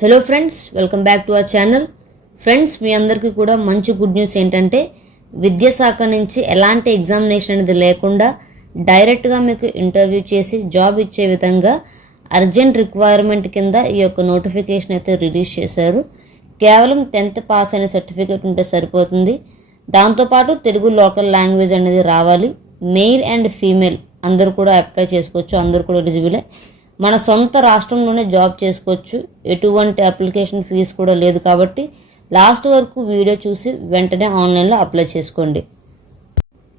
Hello friends welcome back to our channel friends మీ అందరికీ కూడా మంచి గుడ్ న్యూస్ ఏంటంటే విద్యాశాఖ నుంచి ఎలాంటి ఎగ్జామినేషన్ అనేది లేకుండా డైరెక్ట్గా మీకు ఇంటర్వ్యూ చేసి జాబ్ ఇచ్చే విధంగా అర్జెంట్ రిక్వైర్మెంట్ కింద ఈ యొక్క నోటిఫికేషన్ అయితే రిలీజ్ చేశారు. కేవలం టెన్త్ పాస్ అయిన సర్టిఫికేట్ ఉంటే సరిపోతుంది. దాంతోపాటు తెలుగు లోకల్ లాంగ్వేజ్ అనేది రావాలి. మెయిల్ అండ్ ఫీమేల్ అందరూ కూడా అప్లై చేసుకోవచ్చు అందరూ కూడా ఎలిజిబులే మన సొంత రాష్ట్రంలోనే జాబ్ చేసుకోవచ్చు. ఎటువంటి అప్లికేషన్ ఫీజు కూడా లేదు కాబట్టి లాస్ట్ వరకు వీడియో చూసి వెంటనే ఆన్లైన్లో అప్లై చేసుకోండి.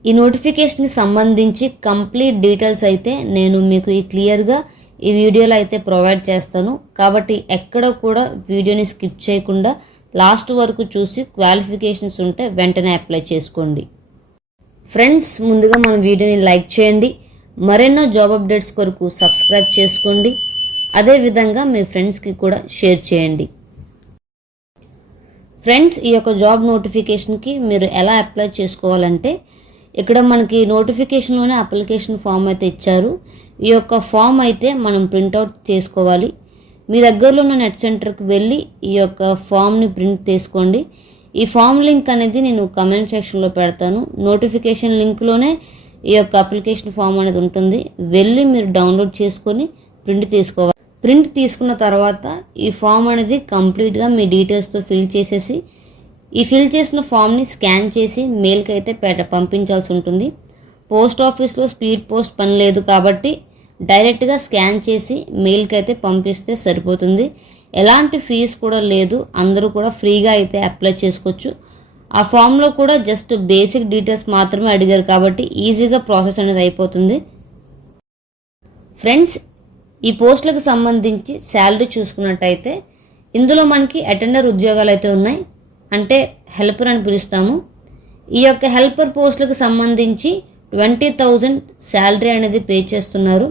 ఈ నోటిఫికేషన్కి సంబంధించి కంప్లీట్ డీటెయిల్స్ అయితే నేను మీకు ఈ క్లియర్గా ఈ వీడియోలో అయితే ప్రొవైడ్ చేస్తాను. కాబట్టి ఎక్కడ కూడా వీడియోని స్కిప్ చేయకుండా లాస్ట్ వరకు చూసి క్వాలిఫికేషన్స్ ఉంటే వెంటనే అప్లై చేసుకోండి. ఫ్రెండ్స్ ముందుగా మన వీడియోని లైక్ చేయండి. మరెన్నో జాబ్ అప్డేట్స్ కొరకు సబ్స్క్రైబ్ చేసుకోండి. అదేవిధంగా మీ ఫ్రెండ్స్కి కూడా షేర్ చేయండి. ఫ్రెండ్స్ ఈ యొక్క జాబ్ నోటిఫికేషన్కి మీరు ఎలా అప్లై చేసుకోవాలంటే ఇక్కడ మనకి నోటిఫికేషన్లోనే అప్లికేషన్ ఫామ్ అయితే ఇచ్చారు. ఈ యొక్క ఫామ్ అయితే మనం ప్రింట్అవుట్ చేసుకోవాలి. మీ దగ్గరలో ఉన్న నెట్ సెంటర్కి వెళ్ళి ఈ యొక్క ఫామ్ని ప్రింట్ తీసుకోండి ఈ ఫామ్ లింక్ అనేది నేను కమెంట్ సెక్షన్లో పెడతాను. నోటిఫికేషన్ లింక్లోనే ఈ యొక్క అప్లికేషన్ ఫామ్ అనేది ఉంటుంది. వెళ్ళి మీరు డౌన్లోడ్ చేసుకొని ప్రింట్ తీసుకోవాలి. ప్రింట్ తీసుకున్న తర్వాత ఈ ఫామ్ అనేది కంప్లీట్గా మీ డీటెయిల్స్తో ఫిల్ చేసేసి ఈ ఫిల్ చేసిన ఫామ్ని స్కాన్ చేసి మెయిల్కి అయితే పెట్ట పంపించాల్సి ఉంటుంది. పోస్ట్ ఆఫీస్లో స్పీడ్ పోస్ట్ పని లేదు కాబట్టి డైరెక్ట్గా స్కాన్ చేసి మెయిల్కి అయితే పంపిస్తే సరిపోతుంది. ఎలాంటి ఫీజు కూడా లేదు. అందరూ కూడా ఫ్రీగా అయితే అప్లై చేసుకోవచ్చు. ఆ ఫామ్లో కూడా జస్ట్ బేసిక్ డీటెయిల్స్ మాత్రమే అడిగారు కాబట్టి ఈజీగా ప్రాసెస్ అనేది అయిపోతుంది. ఫ్రెండ్స్ ఈ పోస్టులకు సంబంధించి శాలరీ చూసుకున్నట్టయితే ఇందులో మనకి అటెండర్ ఉద్యోగాలు అయితే ఉన్నాయి. అంటే హెల్పర్ అని పిలుస్తాము. ఈ యొక్క హెల్పర్ పోస్టులకు సంబంధించి ట్వంటీ థౌజండ్ శాలరీ అనేది పే చేస్తున్నారు.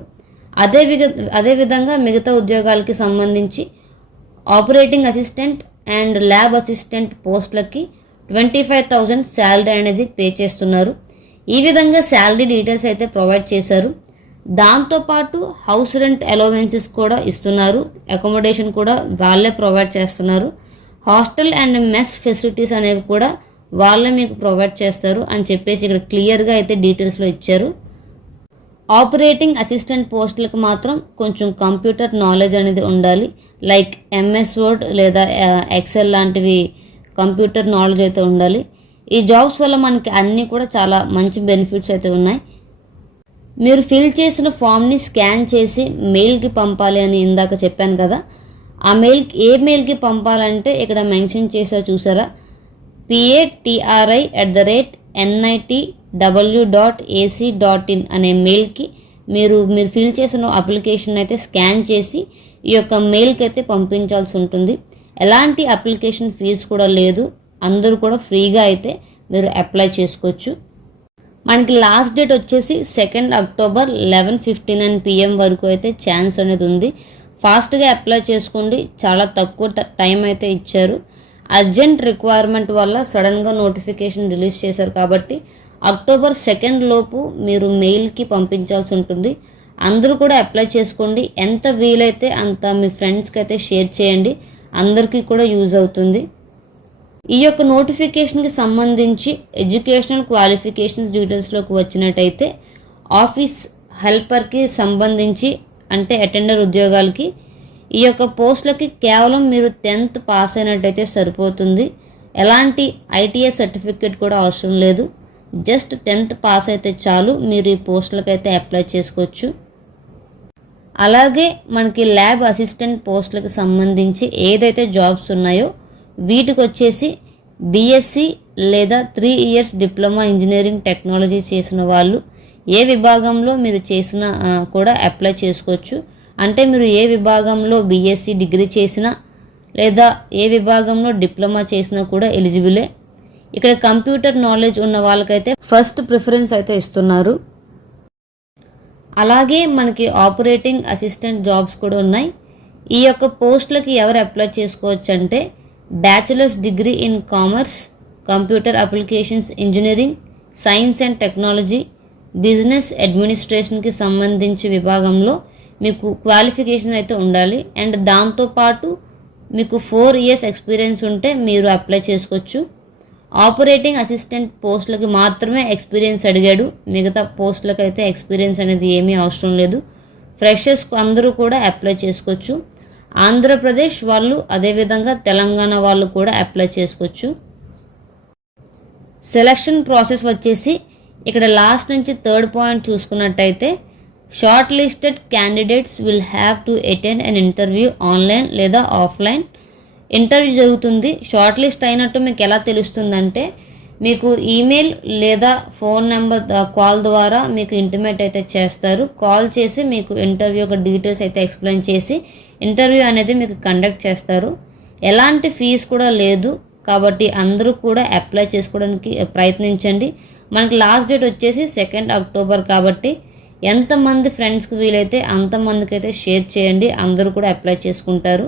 అదే విధ అదేవిధంగా మిగతా ఉద్యోగాలకి సంబంధించి operating assistant and lab assistant పోస్టులకి ట్వంటీ ఫైవ్ థౌజండ్ శాలరీ అనేది పే చేస్తున్నారు. ఈ విధంగా శాలరీ డీటెయిల్స్ అయితే ప్రొవైడ్ చేశారు. దాంతోపాటు హౌస్ రెంట్ అలవెన్సెస్ కూడా ఇస్తున్నారు. అకామిడేషన్ కూడా వాళ్ళే ప్రొవైడ్ చేస్తున్నారు. హాస్టల్ అండ్ మెస్ ఫెసిలిటీస్ అనేవి కూడా వాళ్ళే మీకు ప్రొవైడ్ చేస్తారు అని చెప్పేసి ఇక్కడ క్లియర్గా అయితే డీటెయిల్స్లో ఇచ్చారు. ఆపరేటింగ్ అసిస్టెంట్ పోస్టులకు మాత్రం కొంచెం కంప్యూటర్ నాలెడ్జ్ అనేది ఉండాలి. లైక్ ఎంఎస్ వర్డ్ లేదా ఎక్సెల్ లాంటివి కంప్యూటర్ నాలెడ్జ్ అయితే ఉండాలి. ఈ జాబ్స్ వల్ల మనకి అన్నీ కూడా చాలా మంచి బెనిఫిట్స్ అయితే ఉన్నాయి. మీరు ఫిల్ చేసిన ఫామ్ని స్కాన్ చేసి మెయిల్కి పంపాలి అని ఇందాక చెప్పాను కదా. ఆ మెయిల్ ఏ మెయిల్కి పంపాలంటే ఇక్కడ మెన్షన్ చేసా చూసారా? P A T R I at the rate NIT W dot AC dot in అనే మెయిల్కి మీరు మీరు ఫిల్ చేసిన అప్లికేషన్ అయితే స్కాన్ చేసి ఈ యొక్క మెయిల్కి అయితే పంపించాల్సి ఉంటుంది. ఎలాంటి అప్లికేషన్ ఫీజు కూడా లేదు. అందరూ కూడా ఫ్రీగా అయితే మీరు అప్లై చేసుకోవచ్చు. మనకి లాస్ట్ డేట్ వచ్చేసి second October eleven fifty nine PM వరకు అయితే ఛాన్స్ అనేది ఉంది. ఫాస్ట్గా అప్లై చేసుకోండి. చాలా తక్కువ టైం అయితే ఇచ్చారు. అర్జెంట్ రిక్వైర్మెంట్ వల్ల సడన్గా నోటిఫికేషన్ రిలీజ్ చేశారు కాబట్టి అక్టోబర్ సెకండ్ లోపు మీరు మెయిల్కి పంపించాల్సి ఉంటుంది. అందరూ కూడా అప్లై చేసుకోండి. ఎంత వీలైతే అంత మీ ఫ్రెండ్స్కి అయితే షేర్ చేయండి. అందరికీ కూడా యూజ్ అవుతుంది. ఈ యొక్క నోటిఫికేషన్కి సంబంధించి ఎడ్యుకేషనల్ క్వాలిఫికేషన్స్ డీటెయిల్స్లోకి వచ్చినట్టయితే ఆఫీస్ హెల్పర్కి సంబంధించి అంటే అటెండర్ ఉద్యోగాలకి ఈ యొక్క పోస్టులకి కేవలం మీరు టెన్త్ పాస్ అయినట్టయితే సరిపోతుంది. ఎలాంటి ఐటీఐ సర్టిఫికేట్ కూడా అవసరం లేదు. జస్ట్ టెన్త్ పాస్ అయితే చాలు. మీరు ఈ పోస్టులకైతే అయితే అప్లై చేసుకోవచ్చు. అలాగే మనకి ల్యాబ్ అసిస్టెంట్ పోస్టులకు సంబంధించి ఏదైతే జాబ్స్ ఉన్నాయో వీటికి వచ్చేసి బీఎస్సీ లేదా three years diploma engineering technology చేసిన వాళ్ళు ఏ విభాగంలో మీరు చేసిన కూడా అప్లై చేసుకోవచ్చు. అంటే మీరు ఏ విభాగంలో బీఎస్సీ డిగ్రీ చేసినా లేదా ఏ విభాగంలో డిప్లొమా చేసినా కూడా ఎలిజిబులే. ఇక్కడ కంప్యూటర్ నాలెడ్జ్ ఉన్న వాళ్ళకైతే ఫస్ట్ ప్రిఫరెన్స్ అయితే ఇస్తున్నారు. అలాగే మనకి ఆపరేటింగ్ అసిస్టెంట్ జాబ్స్ కూడా ఉన్నాయి. ఈ యొక్క పోస్టులకి ఎవరు అప్లై చేసుకోవచ్చు అంటే bachelors degree in commerce computer applications engineering science and technology business అడ్మినిస్ట్రేషన్కి సంబంధించి విభాగంలో మీకు క్వాలిఫికేషన్ అయితే ఉండాలి. అండ్ దాంతోపాటు మీకు ఫోర్ ఇయర్స్ ఎక్స్పీరియన్స్ ఉంటే మీరు అప్లై చేసుకోవచ్చు. ఆపరేటింగ్ అసిస్టెంట్ పోస్టులకి మాత్రమే ఎక్స్పీరియన్స్ అడిగాడు. మిగతా పోస్టులకు అయితే ఎక్స్పీరియన్స్ అనేది ఏమీ అవసరం లేదు. ఫ్రెషర్స్ అందరూ కూడా అప్లై చేసుకోవచ్చు. ఆంధ్రప్రదేశ్ వాళ్ళు అదేవిధంగా తెలంగాణ వాళ్ళు కూడా అప్లై చేసుకోవచ్చు. సెలక్షన్ ప్రాసెస్ వచ్చేసి ఇక్కడ లాస్ట్ నుంచి థర్డ్ పాయింట్ చూసుకున్నట్టయితే short listed candidates will have to attend an interview online లేదా ఆఫ్లైన్. ఇంటర్వ్యూ జరుగుతుంది. షార్ట్ లిస్ట్ అయినట్టు మీకు ఎలా తెలుస్తుందంటే మీకు ఈమెయిల్ లేదా ఫోన్ నెంబర్ కాల్ ద్వారా మీకు ఇంటిమేట్ అయితే చేస్తారు. కాల్ చేసి మీకు ఇంటర్వ్యూ యొక్క డీటెయిల్స్ అయితే ఎక్స్ప్లెయిన్ చేసి ఇంటర్వ్యూ అనేది మీకు కండక్ట్ చేస్తారు. ఎలాంటి ఫీజు కూడా లేదు కాబట్టి అందరూ కూడా అప్లై చేసుకోవడానికి ప్రయత్నించండి. మనకి లాస్ట్ డేట్ వచ్చేసి సెకండ్ అక్టోబర్ కాబట్టి ఎంతమంది ఫ్రెండ్స్కి వీలైతే అంతమందికి అయితే షేర్ చేయండి. అందరూ కూడా అప్లై చేసుకుంటారు.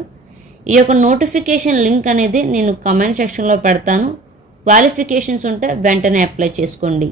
ఈ యొక్క నోటిఫికేషన్ లింక్ అనేది నేను కమెంట్ సెక్షన్లో పెడతాను. క్వాలిఫికేషన్స్ ఉంటే వెంటనే అప్లై చేసుకోండి.